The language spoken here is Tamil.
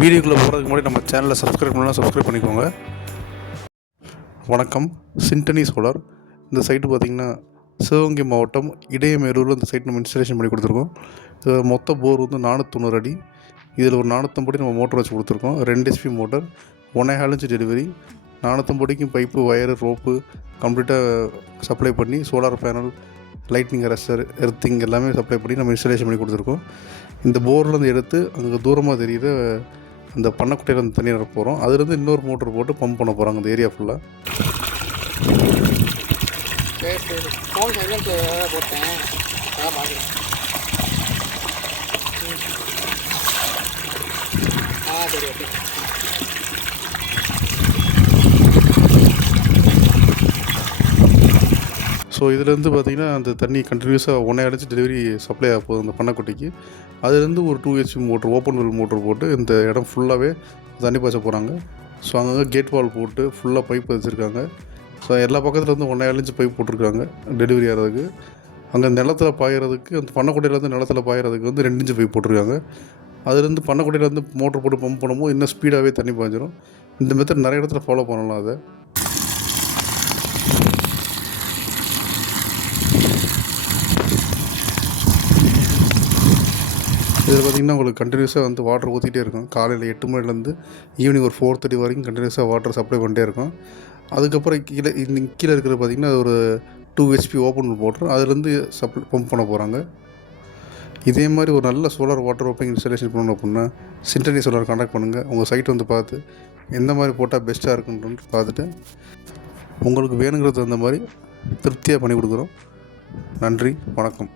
வீடியோக்குள்ளே போகிறதுக்கு முன்னாடி நம்ம சேனலை சப்ஸ்கிரைப் பண்ணலாம் சப்ஸ்கிரைப் பண்ணிக்கோங்க. வணக்கம். சிண்டனி சோலார் இந்த சைட்டு பார்த்திங்கன்னா சிவகங்கை மாவட்டம் இடையமேரூரில் இந்த சைட் நம்ம இன்ஸ்டலேஷன் பண்ணி கொடுத்துருக்கோம். இது மொத்த போர் வந்து நானூற்றொண்ணூறு அடி. இதில் ஒரு நானூற்றம்படி நம்ம மோட்டர் வச்சு கொடுத்துருக்கோம். ரெண்டு எஸ்பி மோட்டர் ஒன்னே ஹாலஞ்சு இன்ச்சு டெலிவரி நானூற்றம்படிக்கும் பைப்பு ஒயரு ரோப்பு கம்ப்ளீட்டாக சப்ளை பண்ணி solar panel lightning arrester earthing எல்லாமே சப்ளை பண்ணி நம்ம இன்ஸ்டலேஷன் பண்ணி கொடுத்துருக்கோம். இந்த போர்லேருந்து எடுத்து அங்கே தூரமாக தெரியுது அந்த பண்ணக்குட்டையில் அந்த தண்ணி நிரப்ப போகிறோம் அதுலேருந்து இன்னொரு மோட்டர் போட்டு பம்ப் பண்ண போகிறாங்க அந்த ஏரியா ஃபுல்லாக போட்டேன். ஆ சரி ஓகே. ஸோ இதுலேருந்து பார்த்தீங்கன்னா அந்த தண்ணி கண்டினியூஸாக ஒன்றே அடிச்சு டெலிவரி சப்ளை ஆக போகுது அந்த பண்ணக்குட்டிக்கு. அதுலேருந்து ஒரு two HP motor open well motor போட்டு இந்த இடம் ஃபுல்லாகவே தண்ணி பாய்ச்ச போகிறாங்க ஸோ அங்கங்கே கேட் வால் போட்டு ஃபுல்லாக பைப் வச்சுருக்காங்க. ஸோ எல்லா பக்கத்துலேருந்து ஒன்றே அழிஞ்சு பைப் போட்டிருக்காங்க டெலிவரி ஆகிறதுக்கு அங்கே நிலத்தில் பாயிறதுக்கு அந்த பண்ணக்குட்டையிலேருந்து நிலத்தில் பாயிறதுக்கு வந்து ரெண்டு இன்ச்சு பைப் போட்டிருக்காங்க. அதுலேருந்து பண்ணக்குட்டையிலேருந்து மோட்ரு போட்டு பம்ப் பண்ணும்போது இன்னும் ஸ்பீடாகவே தண்ணி பாய்ஞ்சிடும் இந்த மெத்தட் நிறைய இடத்துல ஃபாலோ பண்ணலாம் அதை. இதில் பார்த்திங்கன்னா உங்களுக்கு கண்டினியூஸாக வந்து வாட்டர் ஊற்றிட்டே இருக்கும். காலையில் எட்டு மணிலேருந்து ஈவினிங் ஒரு ஃபோர் தேர்ட்டி வரைக்கும் கண்டினியூஸாக வாட்டர் சப்ளை பண்ணிட்டே இருக்கும். அதுக்கப்புறம் கீழே இந்த கீழே இருக்கிற பார்த்திங்கன்னா ஒரு டூ ஹெச்பி ஓப்பன் போட்டுரும் அதுலேருந்து சப்ளை பம்ப் பண்ண போகிறாங்க இதே மாதிரி ஒரு நல்ல சோலார் வாட்டர் பம்பிங் இன்ஸ்டாலேஷன் பண்ணணும் அப்படின்னா சிண்டனி சோலார் கான்டாக்ட் பண்ணுங்கள் உங்கள் சைட் வந்து பார்த்து எந்த மாதிரி போட்டால் பெஸ்ட்டாக இருக்குன்றது பார்த்துட்டு உங்களுக்கு வேணுங்கிறது அந்த மாதிரி திருப்தியாக பண்ணி கொடுக்குறோம். நன்றி வணக்கம்.